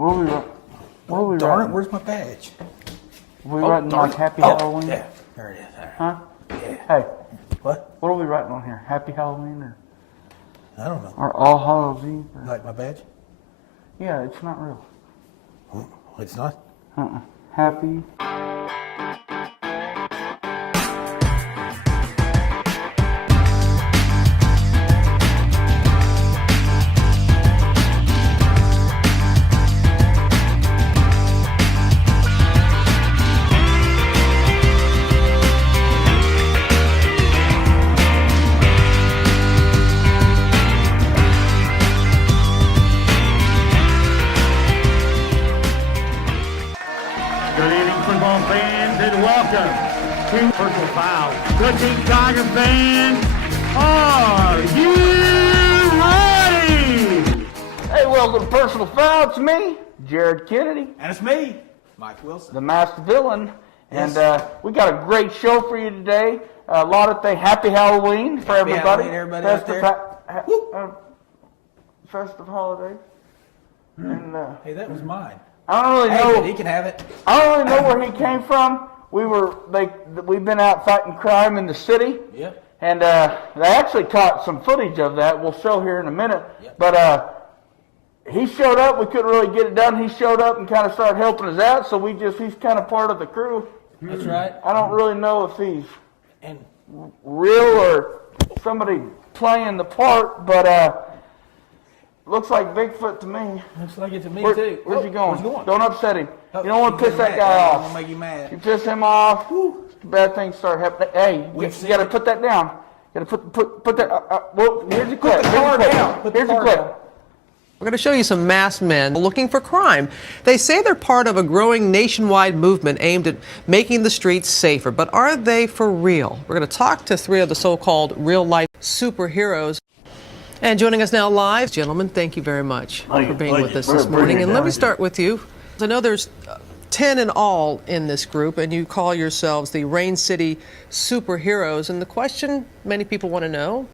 What are we writing? What are we Darn writing? it, where's my badge? Are we writing darn like it. Happy Oh, Halloween? yeah, there it is. There. Huh? Yeah. Hey, What? what are we writing on here? Happy Halloween I don't know. or All Hallows Eve? Or... Like my badge? Yeah, it's not real. It's not? Happy. Good evening, football fans, and welcome to Personal Foul. Good Team Tiger fans, are you ready? Hey, welcome to Personal Foul. It's me, Jared Kennedy, And it's me, Mike Wilson. the master villain. Yes. And we got a great show for you today. A lot of things. Happy Halloween for Happy everybody. Halloween, everybody out there. Festive holidays. And Hey, that was mine. I don't really Hey, know. but he can have it. I don't really know where he came from. We've been out fighting crime in the city, Yep. and they actually caught some footage of that. We'll show here in a minute. Yep. But he showed up. We couldn't really get it done. He showed up and kind of started helping us out. So he's kind of part of the crew. That's right. I don't really know if he's And real or somebody playing the part, but looks like Bigfoot to me. looks like it to me, Where's too. he going? Where's he going? Don't upset him. Oh, You don't want to he's piss that getting guy mad. I off. don't want to make you You mad. piss him off, bad things start happening. Hey, We've you seen got to it. put that down. You got to put that. Well, here's your clip. the Here's your car clip. down. Put the Here's your car clip. down. We're going to show you some masked men looking for crime. They say they're part of a growing nationwide movement aimed at making the streets safer. But are they for real? We're going to talk to three of the so-called real-life superheroes. And joining us now live, gentlemen, thank you very much for being with us this morning. And let me start with you. I know there's 10 in all in this group, and you call yourselves the Rain City Superheroes. And the question many people want to know,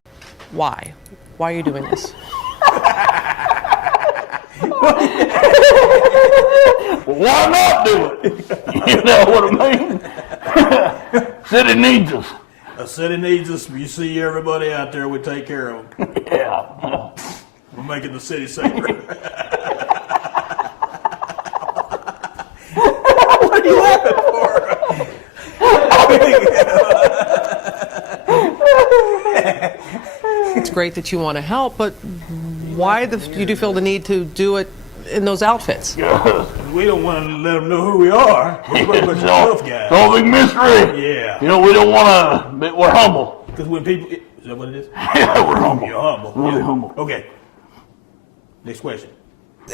why? Why are you doing this? Why not do it? You know what I mean? City needs us. A city needs us. You see everybody out there, we take care of them. Yeah. We're making the city safer. What are you laughing for? It's great that you want to help, but why do you feel the need to do it in those outfits? We don't want to let them know who we are. We're a bunch of tough It's guys. all a big mystery. Yeah. You know, we don't want to, we're humble. Because when people, is that what it is? Yeah, we're humble. You're humble. Really Yeah. humble. Okay. Next question.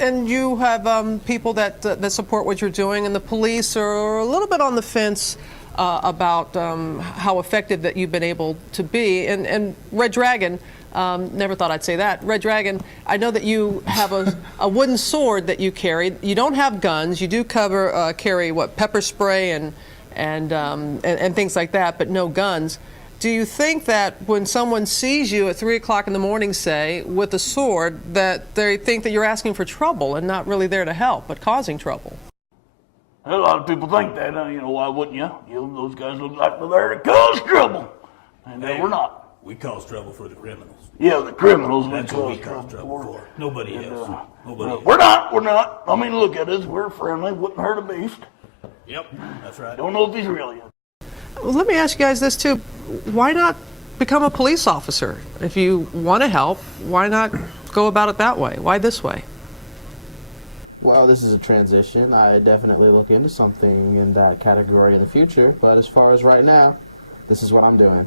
And you have people that support what you're doing, and the police are a little bit on the fence about how effective that you've been able to be. And Red Dragon, never thought I'd say that. Red Dragon, I know that you have a wooden sword that you carry. You don't have guns. You do carry what, pepper spray and things like that, but no guns. Do you think that when someone sees you at 3 o'clock in the morning, say, with a sword, that they think that you're asking for trouble and not really there to help, but causing trouble? A lot of people think that. You know, why wouldn't you? You know, those guys look like they're there to cause trouble. And we're not. We cause trouble for the criminals. Yeah, the criminals. That's what we cause trouble for. Nobody else. Nobody else. We're not. I mean, look at us. We're friendly. Wouldn't hurt a beast. Yep. That's right. Don't know if he's real yet. Well, let me ask you guys this too. Why not become a police officer? If you want to help, why not go about it that way? Why this way? Well, this is a transition. I definitely look into something in that category in the future, but as far as right now, this is what I'm doing.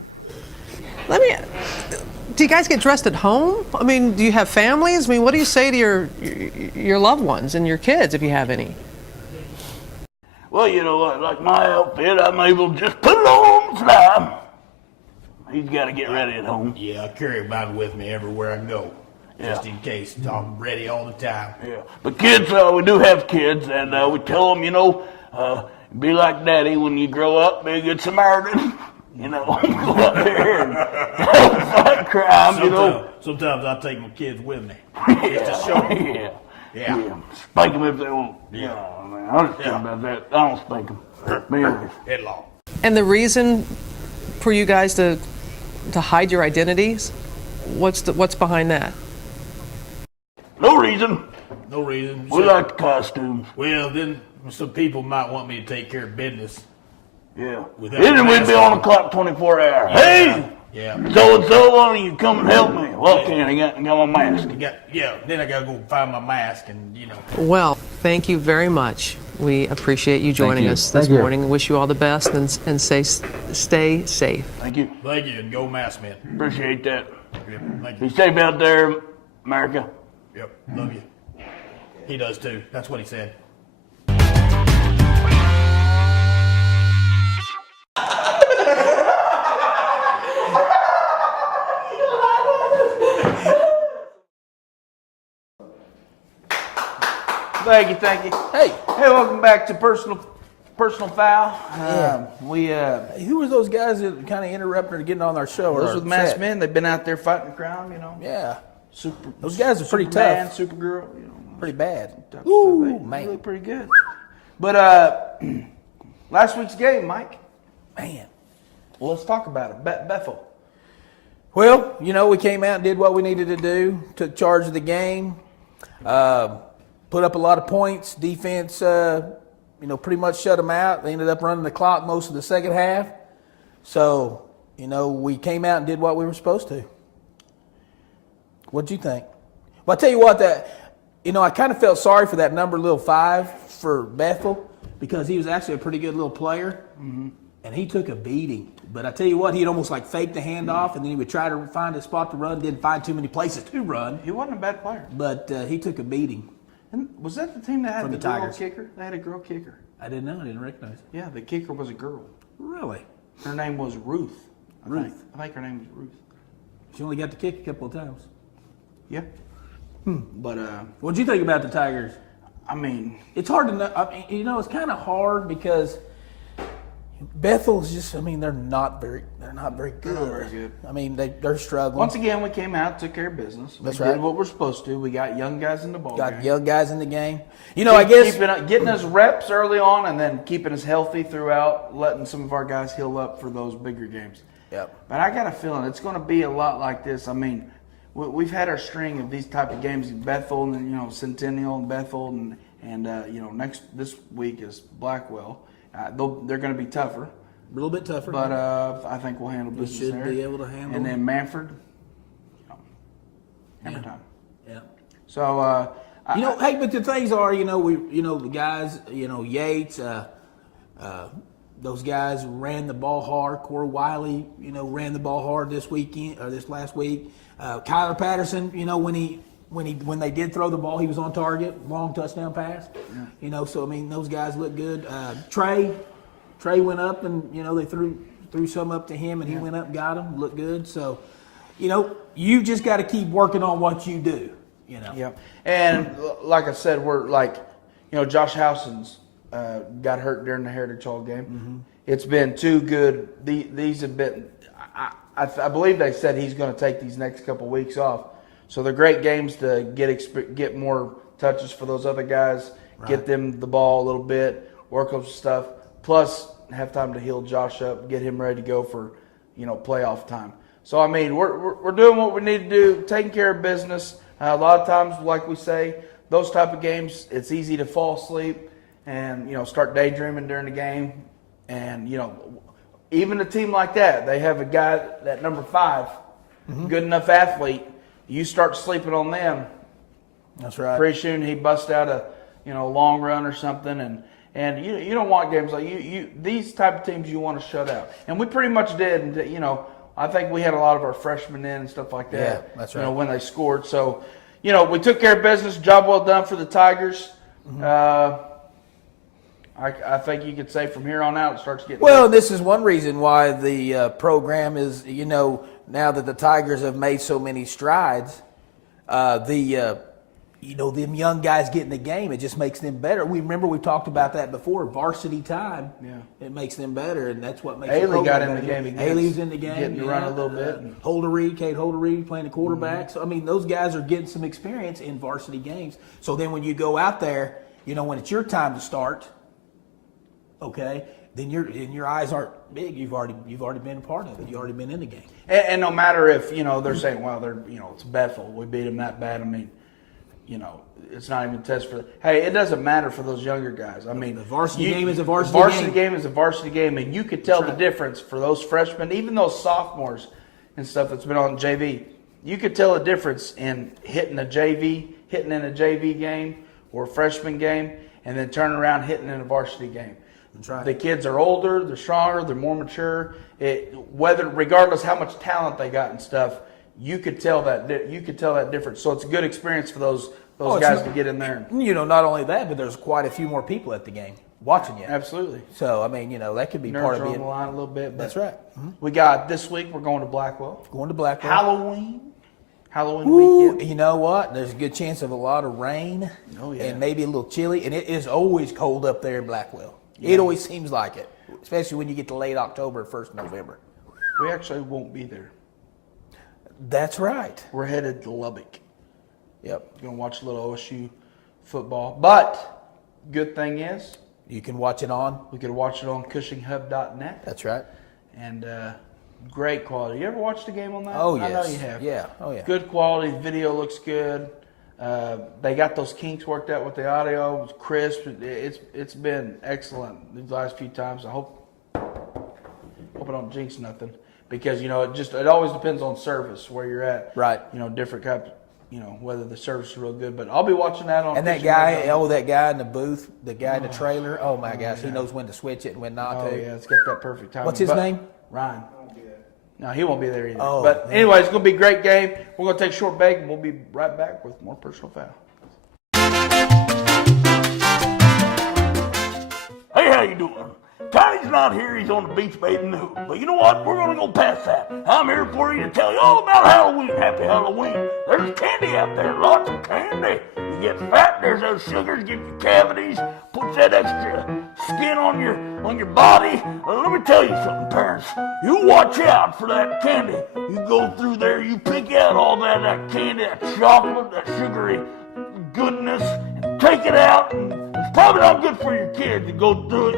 Do you guys get dressed at home? I mean, do you have families? I mean, what do you say to your loved ones and your kids, if you have any? Well, you know, like my outfit, I'm able to just put it on the fly. He's got to get ready at home. Yeah, I carry mine with me everywhere I go. Just Yeah. in case. I'm ready all the time. Yeah. But kids, we do have kids, and we tell them, you know, be like Daddy when you grow up, be a good Samaritan. You know, go out there and fight crime, you know. Sometimes I take my kids with me. Yeah. Just to show them. Yeah. Yeah. Spank them if they want. Yeah. I mean, I understand about that. I don't spank them. Me either. Headlock. And the reason for you guys to hide your identities, what's behind that? No reason. No reason. We like the costumes. Well, then some people might want me to take care of business. Yeah. Without Then a we'd mask be on on. the clock 24 hours. Hey, Yeah. so and so, why don't you come and help me? Well, I got my mask. Then I gotta go find my mask and Well, thank you very much. We appreciate you joining you. us this Thank you. morning. Wish you all the best and stay safe. Thank you. Thank you and go mask man. Appreciate that. Yep. Thank Be you. safe out there, America. Yep. Love you. He does too. That's what he said. Thank you. Hey, welcome back to Personal Foul. Who were those guys that kind of interrupted or getting on our show? Those or are the masked set? men. They've been out there fighting the crowd, Yeah, Super. those guys are pretty Superman, tough. Supergirl, Pretty bad. tough Ooh, stuff. They man. really pretty good. But last week's game, Mike. Man. Well, let's talk about it. Bethel. Well, we came out and did what we needed to do. Took charge of the game. Put up a lot of points. Defense, pretty much shut them out. They ended up running the clock most of the second half. So, we came out and did what we were supposed to. What'd you think? Well, I tell you what, I kind of felt sorry for that number little 5 for Bethel because he was actually a pretty good little player. Mm-hmm. And he took a beating. But I tell you what, he'd almost like fake the handoff, and then he would try to find a spot to run. Didn't find too many places to run. He wasn't a bad player. But he took a beating. And was that the team that had From the the girl Tigers. kicker? They had a girl kicker. I didn't know. I didn't recognize it. Yeah, the kicker was a girl. Really? Her name was Ruth. Ruth. I think her name was Ruth. She only got to kick a couple of times. Yeah. But What'd you think about the Tigers? I mean, It's hard to know. It's kind of hard because Bethel's just. They're not very good. They're not very good. They're struggling. Once again, we came out, took care of business. That's We right. did what we're supposed to. We got young guys in the ball Got game. young guys in the game. I guess. Getting us reps early on, and then keeping us healthy throughout, letting some of our guys heal up for those bigger games. Yep. But I got a feeling it's going to be a lot like this. We've had our string of these type of games. Bethel, and Centennial, and Bethel, and this week is Blackwell. They're going to be tougher. A little bit tougher. But I think we'll handle business should there. be able to handle And it. then Manford, hammer Yeah. time. Yeah. So Hey, but the things are, the guys, Yates, those guys ran the ball hard. Corey Wiley, ran the ball hard this weekend or this last week. Kyler Patterson, when they did throw the ball, he was on target, long touchdown pass. Yeah. Those guys look good. Trey went up and they threw some up to him and he went up and got him. Looked good. So, you just got to keep working on what you do. Yeah, and like I said, we're like, Josh Howson's got hurt during the Heritage Hall game. Mm-hmm. It's been too good. These have been. I believe they said he's going to take these next couple weeks off. So they're great games to get more touches for those other guys, get them the ball a little bit, work on some stuff. Plus, have time to heal Josh up, get him ready to go for, playoff time. So we're doing what we need to do, taking care of business. A lot of times, like we say, those type of games, it's easy to fall asleep and start daydreaming during the game. And even a team like that, they have a guy that number 5, good enough athlete. You start sleeping on them. That's right. Pretty soon he busts out a long run or something, and you don't want games like these type of teams you want to shut out. And we pretty much did. And I think we had a lot of our freshmen in and stuff like that. Yeah, that's right. When they scored, so we took care of business. Job well done for the Tigers. Mm-hmm. I think you could say from here on out it starts getting Well, better. this is one reason why the program is, now that the Tigers have made so many strides, them young guys get in the game, it just makes them better. We talked about that before. Varsity time, it makes them better, and that's what makes. Haley got in the game again. Haley's in the game, getting to run a little bit. Kate Holder-Reed playing the quarterback. So I mean, those guys are getting some experience in varsity games. So then when you go out there, when it's your time to start, okay, then your eyes aren't big. You've already been a part of it. You've already been in the game. And no matter if they're saying, well, it's Bethel, we beat them that bad. I mean, it's not even a test for. Hey, it doesn't matter for those younger guys. I mean, The varsity game is a varsity varsity game. game is a varsity game, and you could tell the difference for those freshmen, even those sophomores and stuff that's been on JV. You could tell a difference in hitting in a JV game or a freshman game, and then turning around hitting in a varsity game. That's right. The kids are older, they're stronger, they're more mature. Regardless how much talent they got and stuff, you could tell that difference. So it's a good experience for those guys to get in there. Not only that, but there's quite a few more people at the game watching you. Absolutely. So I mean, that could be Nerves part of are on being. the line a little bit. But That's right. We got this week. We're going to Blackwell. Going to Blackwell. Halloween Ooh, weekend. you know what? There's a good chance of a lot of rain. Oh, yeah. And maybe a little chilly. And it is always cold up there in Blackwell. It always seems like it, especially when you get to late October, 1st November. We actually won't be there. That's right. We're headed to Lubbock. Yep. Going to watch a little OSU football. But good thing is You can watch it on. we could watch it on CushingHub.net. That's right. And great quality. You ever watched the game on that? Oh, I yes. know you have. Yeah. Oh, yeah. Good quality. The video looks good. They got those kinks worked out with the audio. It was crisp. It's been excellent these last few times. I hope I don't jinx nothing because it always depends on service where you're at. Right. Different types. Whether the service is real good. But I'll be watching that on. And that guy, that guy in the booth, the guy in the trailer, oh my gosh, he knows when to switch it and when not Oh to. yeah, it's got that perfect timing. What's his But name? Ryan. No, he won't be there either. Oh, but man. anyway, it's going to be a great game. We're going to take a short break, and we'll be right back with more Personal Foul. Hey, how you doing? Tiny's not here. He's on the beach bathing nude. But you know what? We're going to go past that. I'm here for you to tell you all about Halloween. Happy Halloween. There's candy out there. Lots of candy. You get fat. There's those sugars. Give you cavities. Puts that extra skin on your body. Well, let me tell you something, parents. You watch out for that candy. You go through there. You pick out all that candy, that chocolate, that sugary goodness, and take it out. And it's probably not good for your kids to go through it,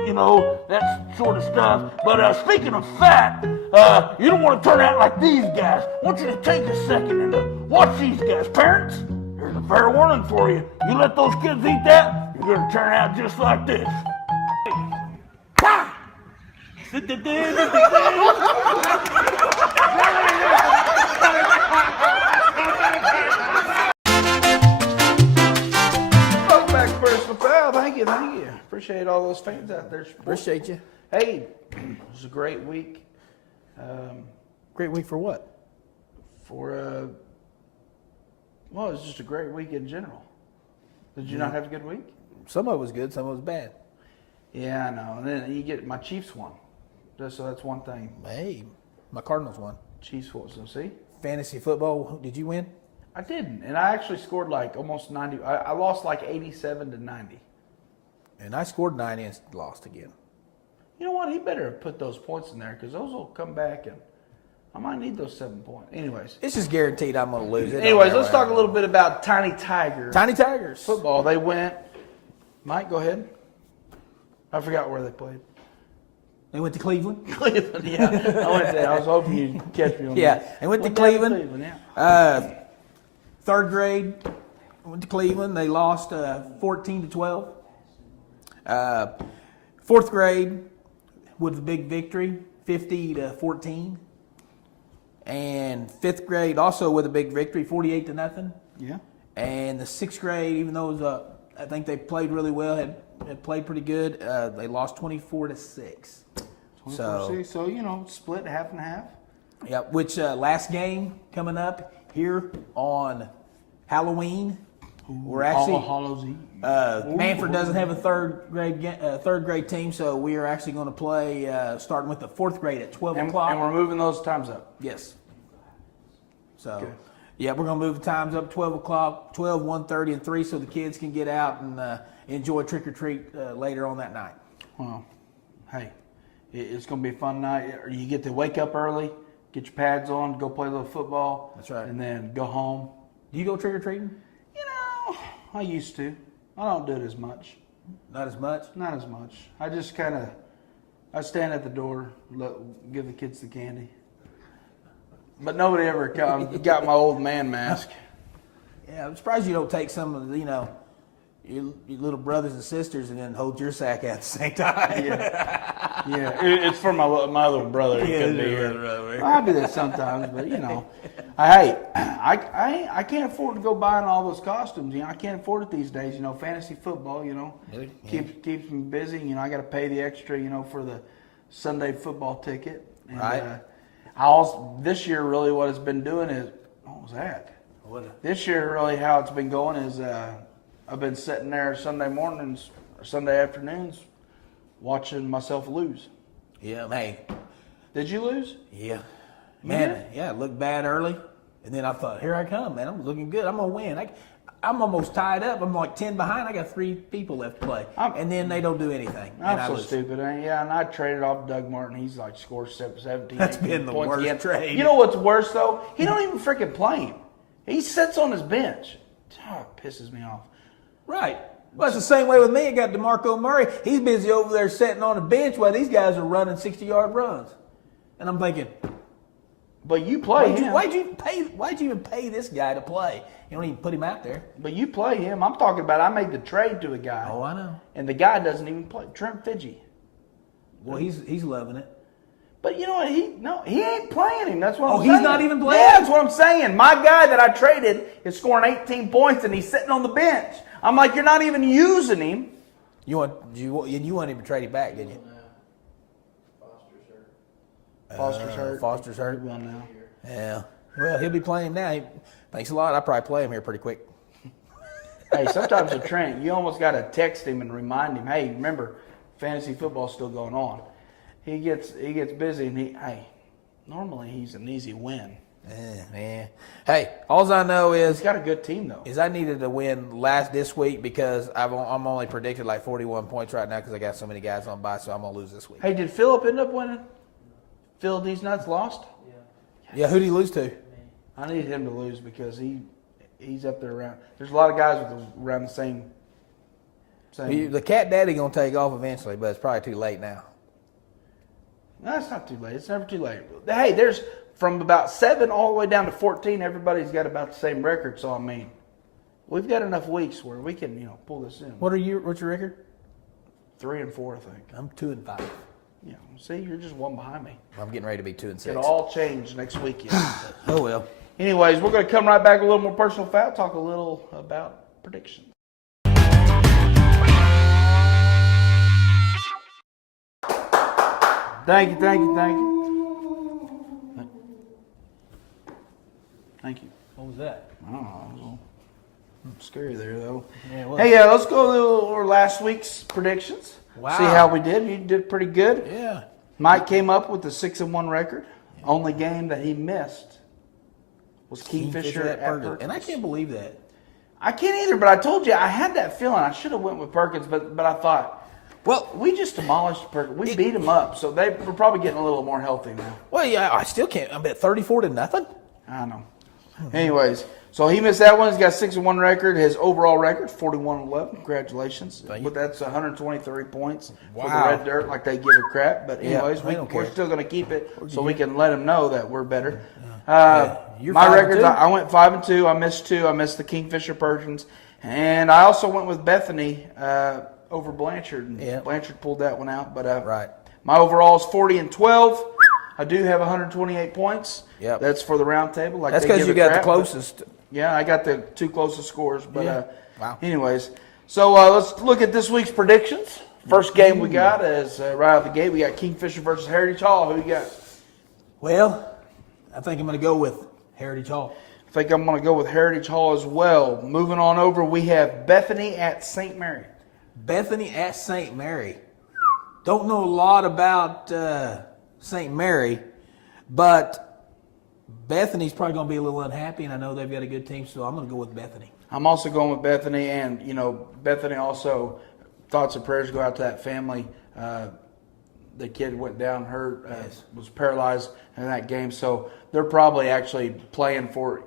that sort of stuff. But speaking of fat, you don't want to turn out like these guys. I want you to take a second and watch these guys. Parents, here's a fair warning for you. You let those kids eat that, you're going to turn out just like this. Ha! Welcome back to Personal Foul. Thank you. Appreciate all those fans out there. Appreciate you. Hey, it was a great week. Great week for what? Well, it was just a great week in general. Did you not have a good week? Some of it was good, some of it was bad. Yeah, I know. And then you get my Chiefs won. So that's one thing. Hey, my Cardinals won. Chiefs won. So see, Fantasy football, did you win? I didn't, and I actually scored like almost 90. I lost like 87 to 90. And I scored 9 and lost again. You know what? He better have put those points in there because those will come back, and I might need those 7 points. Anyways, It's just guaranteed I'm going to lose. It don't anyways, matter let's what talk a happens. little bit about Tiny Tiger Tiny Tigers. football. They went. Mike, go ahead. I forgot where they played. They went to Cleveland. Cleveland, yeah. I was hoping you'd catch me on Yeah, that. they went to down to Cleveland. yeah. Third grade, went to Cleveland. They lost 14-12. Fourth grade with a big victory, 50-14. And fifth grade also with a big victory, 48-0. Yeah. And the sixth grade, even though it was I think they played really well, had played pretty good. They lost 24-6. So split half and half. Yeah, which last game coming up here on Halloween. We're actually All Hallows Eve. Manford doesn't have a third grade team, so we are actually going to play starting with the fourth grade at 12 And o'clock. we're moving those times up. Yes. So, Good. Yeah, we're going to move the times up 12 o'clock, 12, 1:30, and 3 so the kids can get out and enjoy trick-or-treat later on that night. Well, hey, it's going to be a fun night. You get to wake up early, get your pads on, go play a little football. That's right. And then go home. Do you go trick-or-treating? You know, I used to. I don't do it as much. Not as much? Not as much. I just kind of, I stand at the door, give the kids the candy. But nobody ever got my old man mask. Yeah, I'm surprised you don't take some of the, your little brothers and sisters and then hold your sack at the same time. Yeah, it's for my little brother. He couldn't be here. I do that sometimes, but I can't afford to go buying all those costumes. I can't afford it these days. Fantasy football. Really? Keeps me busy. I got to pay the extra. For the Sunday football ticket. And, right. This year really what it's been doing is what was that? This year really how it's been going is I've been sitting there Sunday mornings or Sunday afternoons watching myself lose. Yeah, hey. Did you lose? Yeah. Man, yeah, it looked bad early. And then I thought, here I come, man. I'm looking good. I'm going to win. I'm almost tied up. I'm like 10 behind. I got 3 people left to play. And then they don't do anything. I'm so stupid. And I traded off Doug Martin. He's like scored 17. That's been the points worst again. trade. You know what's worse, though? He don't even freaking play him. He sits on his bench. Oh, it pisses me off. Right. Well, it's the same way with me. I got DeMarco Murray. He's busy over there sitting on the bench while these guys are running 60-yard runs. And I'm thinking, but you play him. Why'd you even pay this guy to play? You don't even put him out there. But you play him. I'm talking about I made the trade to a guy. Oh, I know. And the guy doesn't even play. Trent Fidgey. Well, he's loving it. But you know what? He ain't playing him. That's what I'm saying. Oh, he's not even playing? Yeah, that's what I'm saying. My guy that I traded is scoring 18 points and he's sitting on the bench. I'm like, you're not even using him. You want him to trade him back, didn't you? Foster's hurt. Foster's hurt. Well, now. Yeah. Well, he'll be playing him now. Thanks a lot. I'll probably play him here pretty quick. Hey, sometimes with Trent, you almost got to text him and remind him, hey, remember, fantasy football's still going on. He gets busy, and normally he's an easy win. Man. Hey, all I know is He's got a good team, though. I needed to win this week because I'm only predicted like 41 points right now because I got so many guys on bye, so I'm going to lose this week. Hey, did Philip end up winning? Phil These Nuts lost? Yeah, who did he lose to? I need him to lose because he's up there around. There's a lot of guys around the same. The Cat Daddy going to take off eventually, but it's probably too late now. No, it's not too late. It's never too late. Hey, there's from about 7 all the way down to 14. Everybody's got about the same record. So I mean, we've got enough weeks where we can pull this in. What's your record? 3 and 4, I think. I'm 2 and 5. Yeah. See, you're just one behind me. I'm getting ready to be 2 and 6. It'll all change next weekend. Oh well. Anyways, we're going to come right back with a little more personal foul. Talk a little about predictions. Thank you. What was that? I don't know. It was a little scary there, though. Yeah, it was. Hey, let's go over last week's predictions. Wow. See how we did. You did pretty good. Yeah. Mike came up with a 6-1 record. Only game that he missed was Kingfisher at Perkins. And I can't believe that. I can't either, but I told you I had that feeling. I should have went with Perkins, but I thought, well, we just demolished Perkins. We beat him up, so we're probably getting a little more healthy now. Well, yeah, I still can't. I'm at 34-0. I know. Anyways, so he missed that one. He's got 6-1 record. His overall record 41-11. Congratulations. But that's 123 points for the Red Dirt, like they give a crap. But anyways, we're still going to keep it so we can let them know that we're better. My records, I went 5-2. I missed 2. I missed the Kingfisher Perkins, and I also went with Bethany over Blanchard. And Blanchard pulled that one out. But my overall is 40-12. I do have 128 points. Yep. That's for the round table. That's because you got the closest. Yeah, I got the 2 closest scores. But anyways, so let's look at this week's predictions. First game we got is right out the gate. We got Kingfisher versus Heritage Hall. Who you got? Well, I think I'm going to go with Heritage Hall. I think I'm going to go with Heritage Hall as well. Moving on over, we have Bethany at St. Mary. Bethany at St. Mary. Don't know a lot about St. Mary, but Bethany's probably going to be a little unhappy, and I know they've got a good team, so I'm going to go with Bethany. I'm also going with Bethany, and Bethany also, thoughts and prayers go out to that family. The kid went down hurt, was paralyzed in that game, so they're probably actually playing for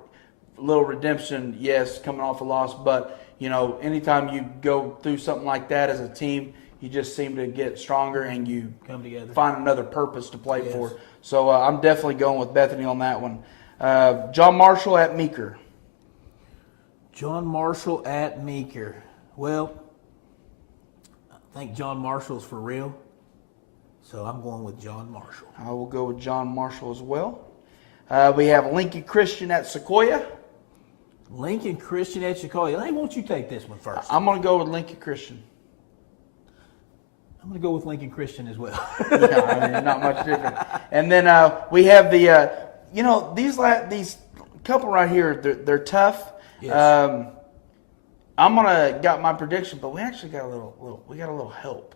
a little redemption. Yes, coming off a loss, but anytime you go through something like that as a team, you just seem to get stronger and you Come together. find another purpose to play for. So I'm definitely going with Bethany on that one. John Marshall at Meeker. John Marshall at Meeker. Well, I think John Marshall's for real, so I'm going with John Marshall. I will go with John Marshall as well. We have Lincoln Christian at Sequoia. Lincoln Christian at Chicago. Hey, won't you take this one first? I'm going to go with Lincoln Christian. I'm going to go with Lincoln Christian as well. Not much different. And then we have the, these couple right here, they're tough. Yes. I'm gonna got my prediction, but we actually got a little help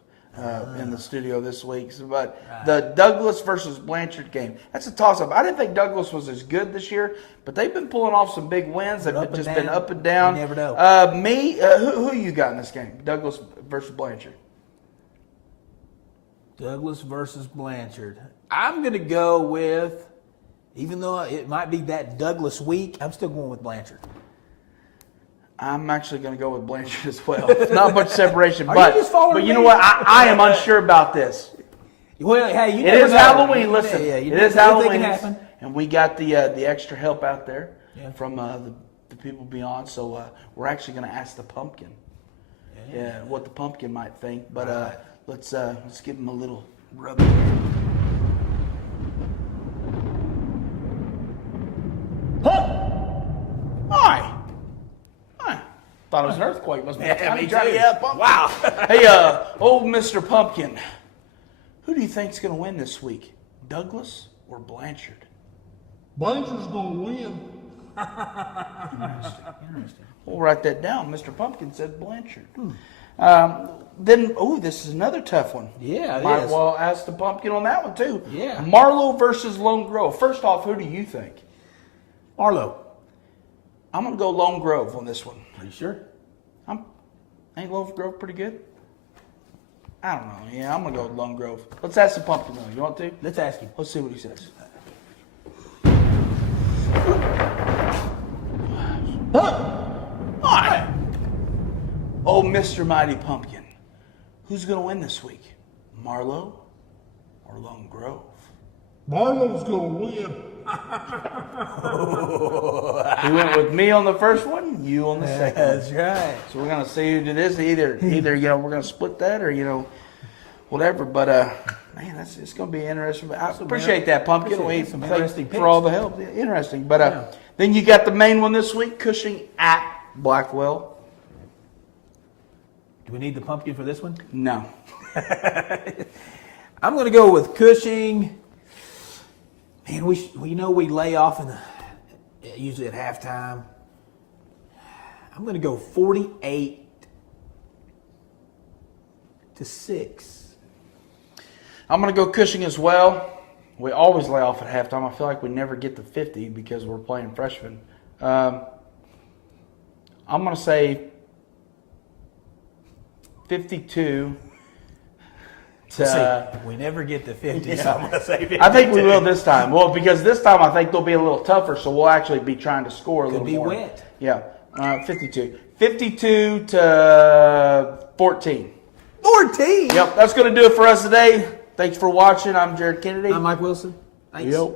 in the studio this week. But the Douglas versus Blanchard game, that's a toss-up. I didn't think Douglas was as good this year, but they've been pulling off some big wins. They've just been up and down. You never know. Who you got in this game? Douglas versus Blanchard. Douglas versus Blanchard. I'm going to go with, even though it might be that Douglas week, I'm still going with Blanchard. I'm actually going to go with Blanchard as well. Not much separation, Are but you just following you me? know what? I am unsure about this. Well, hey, you It never is know. Halloween. Listen, Yeah, it you is never know. Anything Halloween, can happen. and we got the extra help out there from the people beyond. So we're actually going to ask the pumpkin, what the pumpkin might think. But let's give him a little rub. Hi. Thought it was an earthquake. Must be me Johnny. too. Yeah, pumpkin. Wow. Hey, old Mr. Pumpkin, who do you think's going to win this week, Douglas or Blanchard? Blanchard's gonna win. Interesting. We'll write that down. Mr. Pumpkin said Blanchard. This is another tough one. Yeah, it Might is. well ask the Pumpkin on that one too. Yeah. Marlowe versus Lone Grove. First off, who do you think? Arlo. I'm going to go Lone Grove on this one. Are you sure? Ain't Lone Grove pretty good? I don't know. Yeah, I'm going to go with Lone Grove. Let's ask the Pumpkin though. You want to? Let's ask him. Let's see what he says. Hi. Oh, Mr. Mighty Pumpkin. Who's going to win this week? Marlowe or Lone Grove? Marlowe's gonna win. He went with me on the first one, you on the second one. That's right. So we're going to see who did this. Either we're going to split that or, whatever. But, man, it's going to be interesting. I appreciate that, Pumpkin. Appreciate it. Some interesting for all the help. Yeah, interesting. But then you got the main one this week, Cushing at Blackwell. Do we need the pumpkin for this one? No. I'm going to go with Cushing. Man, we lay off usually at halftime. I'm going to go 48-6. I'm going to go Cushing as well. We always lay off at halftime. I feel like we never get to 50 because we're playing freshmen. I'm going to say 52 to... we never get to 50, so I'm going to say 52. I think we will this time. Well, because this time I think they'll be a little tougher, so we'll actually be trying to score a little more. Could be wet. Yeah, 52. 52 to 14. 14? Yep, that's going to do it for us today. Thanks for watching. I'm Jared Kennedy. I'm Mike Wilson. Thanks. Yep.